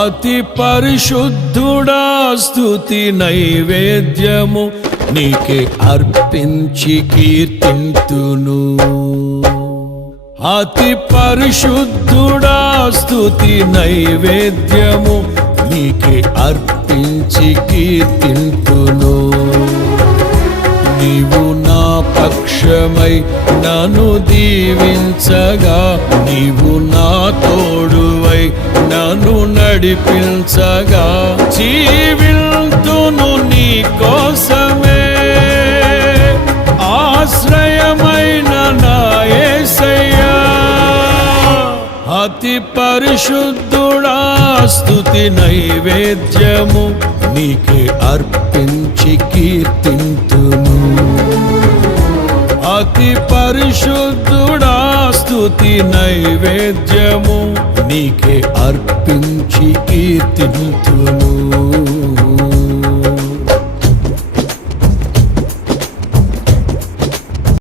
అతి పరిశుద్ధుడా స్తుతి నైవేద్యము నీకే అర్పించి కీర్తింతును. అతి పరిశుద్ధుడా స్తుతి నైవేద్యము నీకే అర్పించి కీర్తింతును. నీవు నా పక్షమై నన్ను దీవించగా, నీవు నా తోడువై నన్ను నడిపించగా, జీవింతును నీ కోసమే ఆశ్రయమైన నా యేసయ్యా. అతి పరిశుద్ధుడా స్తుతి నైవేద్యము నీకే అర్పించి కీర్తింతును. అతి పరిశుద్ధుడా స్తుతి నైవేద్యము నీకే అర్పించి కీర్తింతును.